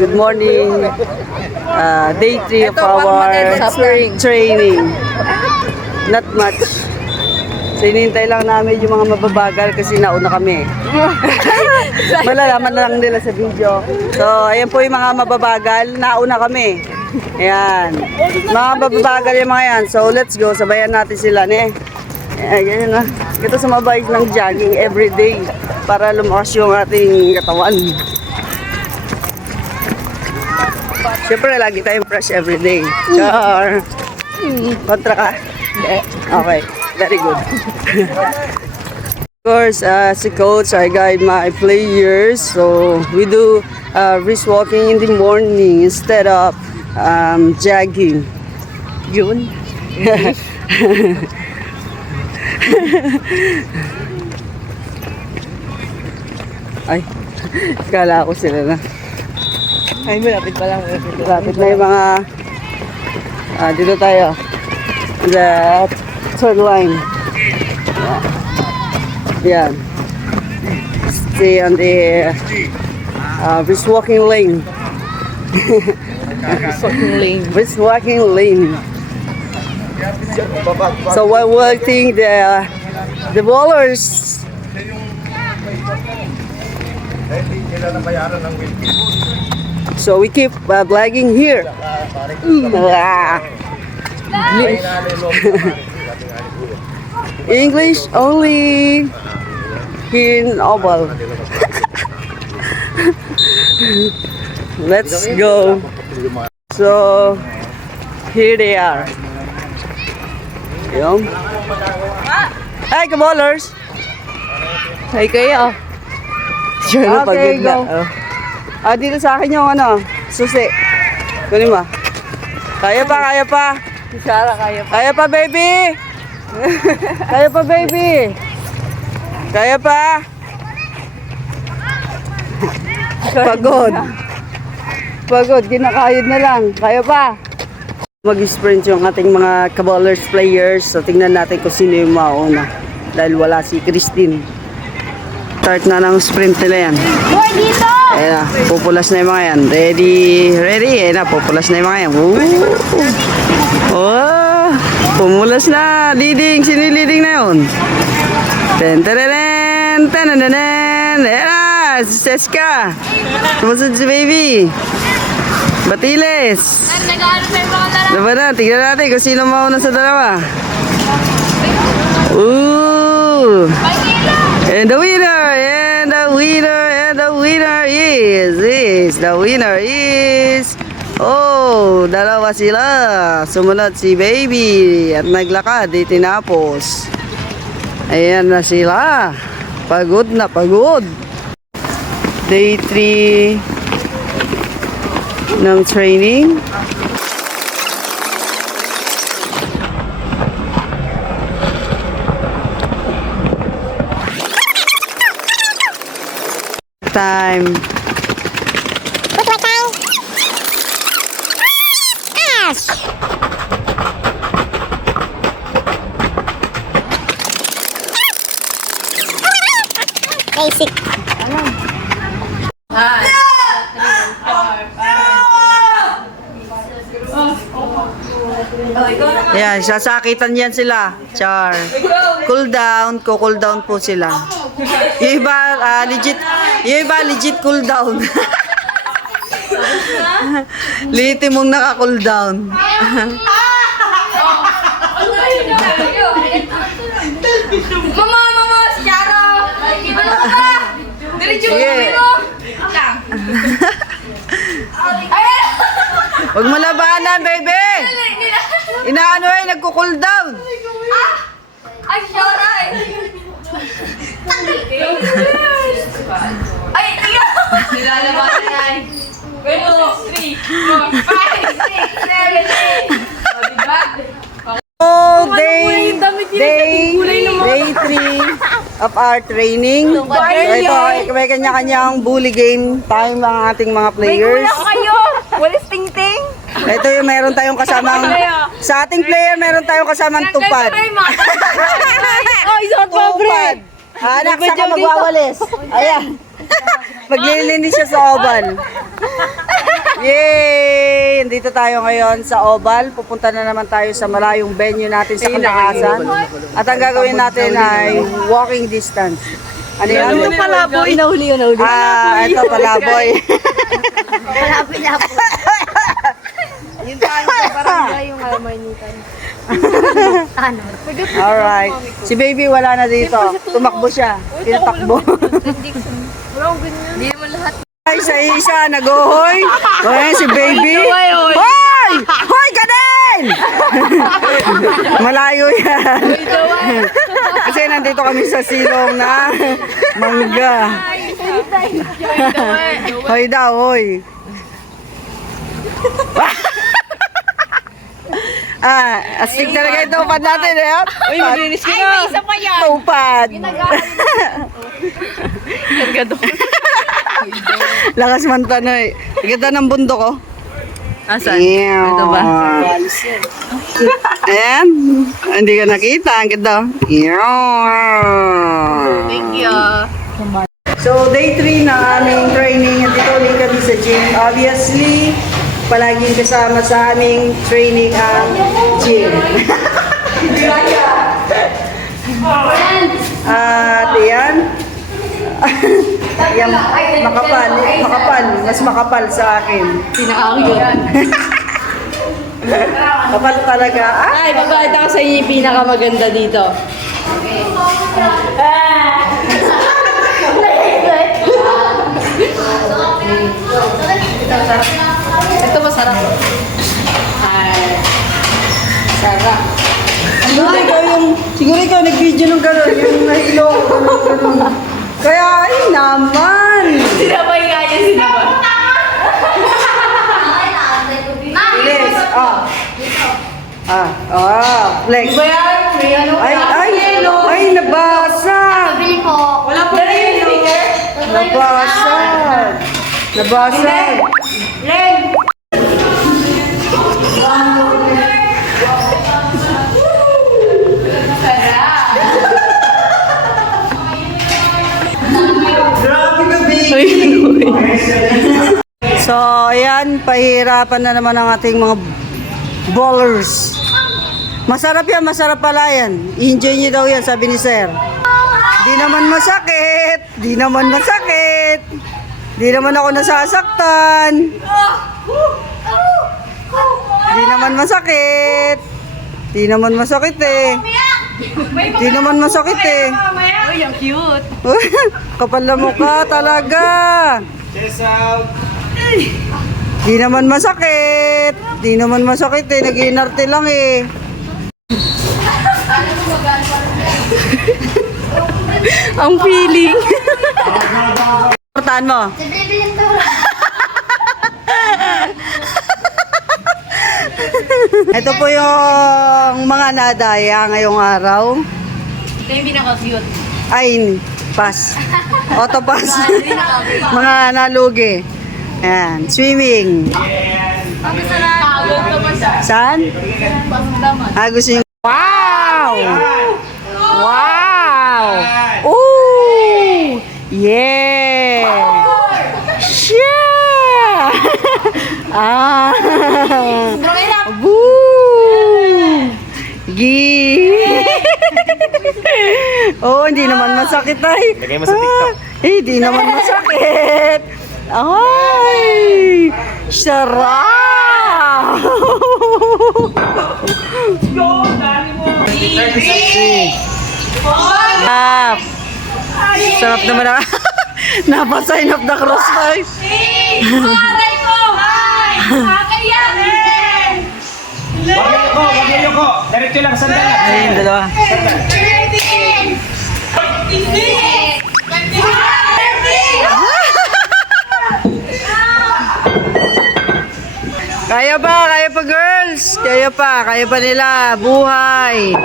Good morning. Day 3 of our training. Not much. So, hinihintay lang namin yung mga mababagal kasi nauna kami. Malalaman na lang nila sa video. So, ayan po yung mga mababagal. Nauna kami. Ayan. Mga mababagal yung mga yan. So, let's go. Sabayan natin sila. Ayan, ganyan na. Ito sumabay ng jogging everyday para lumakas yung ating katawan. Siyempre, lagi tayong fresh everyday. Char! Kontra ka? Okay. Very good. Of course, as a coach, I guide my players. So, we do wrist walking in the morning instead of jogging. Yun. Ay, kala ko sila na. Ay, malapit pa lang. Malapit na yung mga... dito tayo. The third line. Yan. Stay on the wrist walking lane. Wrist walking lane. So while working the bowlers. So we keep vlogging here. English only here in Oval. Let's go. So here they are. Yun. Hi, kaballers! Ay, kayo. Okay, go. Dito sa akin yung susi. Kunin mo. Kaya pa, kaya pa. Sara, kaya pa. Kaya pa, baby! Kaya pa, baby! Kaya pa! Pagod. Pagod, kinakayod na lang. Kaya pa! Mag-sprint yung ating mga kaballers players. So, tingnan natin kung sino yung mauna. Dahil wala si Christine. Start na ng sprint nila yan. Ayan na, pupulas na yung mga yan. Ready, ready. Ayan na, pupulas na yung mga yan. Oh, pumulas na. Leading, sino yung leading na yun? Ten-ten-ten, ten-ten-ten. Ayan na, si Seska. Tumusod si baby. Batiles. Diba na, tignan natin kung sino mauna sa dalawa. Ooh. And the winner, and the winner, and the winner is, the winner is, oh, dalawa sila. Sumunod si baby at naglakad, di tinapos. Ayan na sila. Pagod na pagod. Day 3 ng training. Time. What's my time? Ash! Basic. Ayan, sasakitan yan sila. Char. Cool down, cool down po sila. Yung iba, legit cool down. Liti mong naka-cool down. Mama, si Charo! Ano ka ba? Diretso mo mo! Huwag mo labanan, baby! Inaano nagko-cool down. Ay, Charo! Ay, tiga! Nilalabanan ay. 1, 2, 3, 4, 5, 6, 7, 8. Diba? Oh, day 3 of our training. So ito, may kanya-kanyang bully game time ng ating mga players. Kayo! Walis ting-ting! Ito yung meron tayong kasamang, sa ating player meron tayong kasamang tupad. Oh, isuot mo, Tupad! Anak, saka magwawalis. Ayan. Maglilinis siya sa oval. Yay! Andito tayo ngayon sa Oval. Pupunta na naman tayo sa malayong venue natin sa Kalakasan. At ang gagawin natin ay walking distance. Ano yan? Ito palaboy. Nahuli yun. Ito palaboy. Yung tayo sa barangay, yung Mainitan. Alright. Si baby wala na dito. Tumakbo siya. Tinatakbo. Hindi naman lahat. Ay, isa nag-uhoy. Ayan si baby. Hoy! Hoy ka din! Malayo yan. Kasi nandito kami sa silong na mangga. Hoy daw, hoy. Astig talaga yung tupad natin eh. Uy, maglinis ka na. Isa pa yan. Tupad. Kargado. Lakas man tanoy. Ganda ng bundok oh. Asan? Ew. Ito ba? Ayan. Hindi ka nakita. Ang ganda. Thank you. So, day 3 ng aming training. Dito ulit kami sa gym. Obviously, palaging kasama sa aming training ang gym. At yan. Yan, makapal. Mas makapal sa akin. Pinaka-cute. Kapal talaga. Ay, babalik ako sa inyo yung pinakamaganda dito. Ito masarap. Ay, sarap. Siguro ikaw nag-video ng gano'n, yung nahilo ko, gano'n. Kaya, ay naman! Sinabay nga niya, sinabay. Bilis, flex. Ba yan? May ano? Ay, nabasag! Wala pa rin yung sticker. Nabasag! Len! Grabe ka, baby! So, ayan, pahirapan na naman ang ating mga bowlers. Masarap yan, masarap pala yan. I-enjoy nyo daw yan, sabi ni Sir. Di naman masakit. Di naman masakit. Di naman ako nasasaktan. Di naman masakit. Di naman masakit eh. Di naman masakit eh. Uy, ang cute. Kapal na mukha talaga. Di naman masakit. Di naman masakit eh. Nag-inarte lang eh. Ang feeling. Portahan mo. Ito po yung mga nadaya ngayong araw. Ito yung pinaka-cute. Ay, pass. Auto pass. Mga nalugi. Ayan, swimming. Saan? Gusto nyo? Wow! Wow! Ooh! Yeah! Yeah! Woo! Oh, hindi naman masakit ay. Lagay mo sa TikTok. Hindi naman masakit. Ay! Sarap! Sarap! Sarap naman na. Napa-sign of the cross pa. Aray ko! Akin yan! Wag yung ko. Diretso lang, sandal. Ayun, dalawa. Kaya pa girls. Kaya pa nila. Buhay.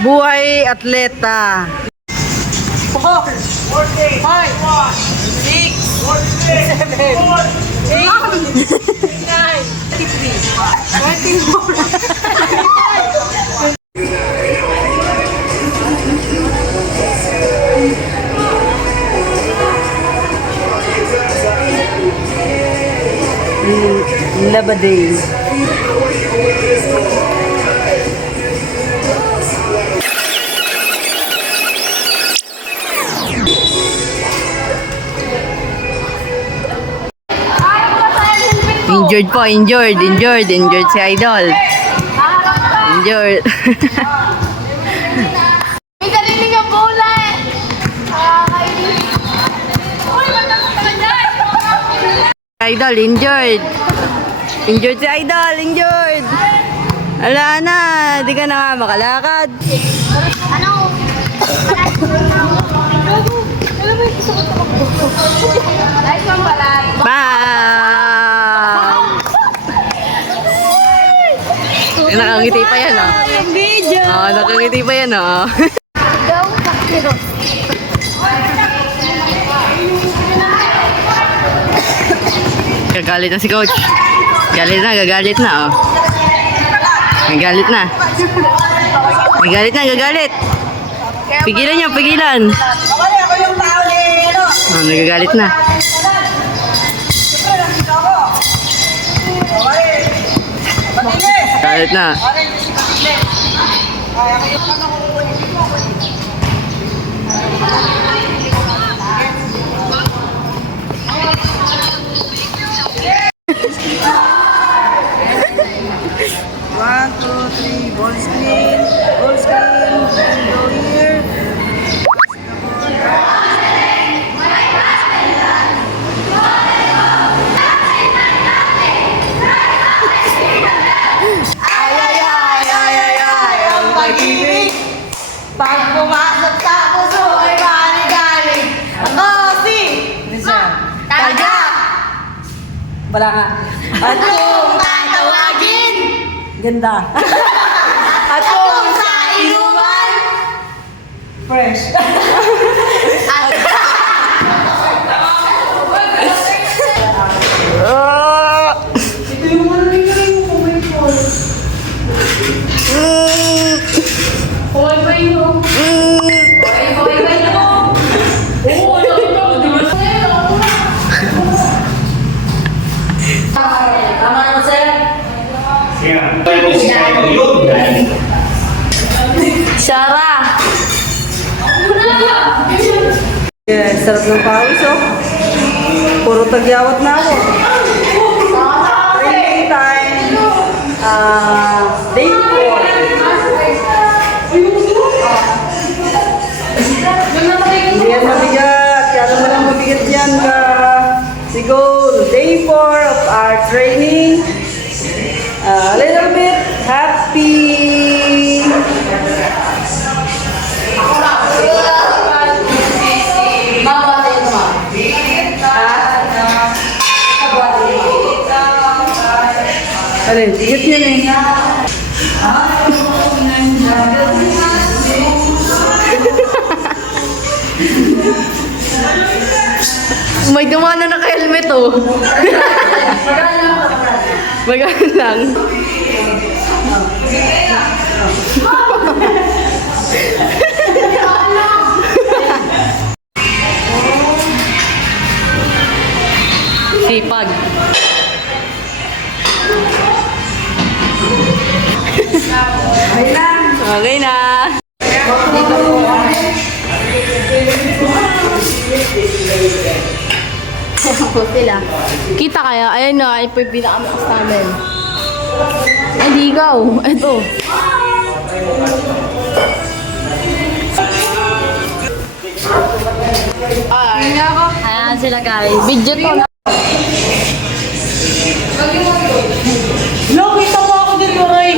Buhay atleta. 24. Labaday. Injured po, injured si Idol. Injured. May narinig ang bola eh. Uy, matangkot ka dyan. Idol, injured. Injured si Idol, injured. Wala na, di ka na nga makalakad. Nice one pala. Bam! Nakangiti pa yan, oh. Oh, nakangiti pa yan, oh. Gagalit na si Coach. Gagalit na, oh. Gagalit na. Gagalit. Pigilan niyo, pigilan. Oh, nagagalit na. Galit na. One, two, three, ball screen, go here. Pag pumasok sa puso ay manigaling. Ako si Taga. Wala nga. At kung tatawagin, Ganda. at kung sa inuman, Fresh. at Hoy, ba yun? Hoy, ba yun? Oo, nakita ko, di ba? tama na sir. Sige na. Tayo si Kayo yun. Shara. Yeah, sarap ng pawis, oh. Puro tagyawat na ako. Training time. Day 4. Hindi yan mabigat. Kaya naman ang mabigat yan ka. Sigol. Day 4 of our training. A little bit happy. Alin, tigat yun eh. May dumana na ka-helmet oh. Magana lang. Sipag. Okay na. Kita kaya? Ayan na, ay po yung pinakamakas namin. Ay, di ikaw. Ito. Ayan sila guys. Video to. No, kita mo ako dito, Ray.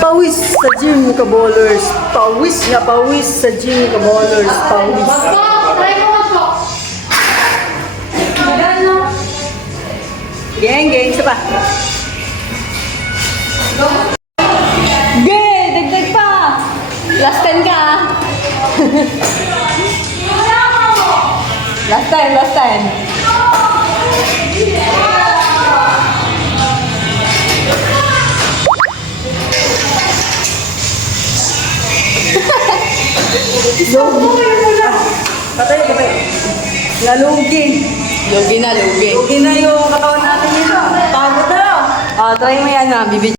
Pawis sa gym, ka ballers. pawis na pawis sa gym ka ballers. Pawis. Try mo magpo. Geng, isa pa. Gay! Dagdag pa! Last time ka ah. Last time. Patay. Nalugi. Lugi na, lugi. Lugi na yung katawan natin dito. Pagod na. Try mo yan na, bibig.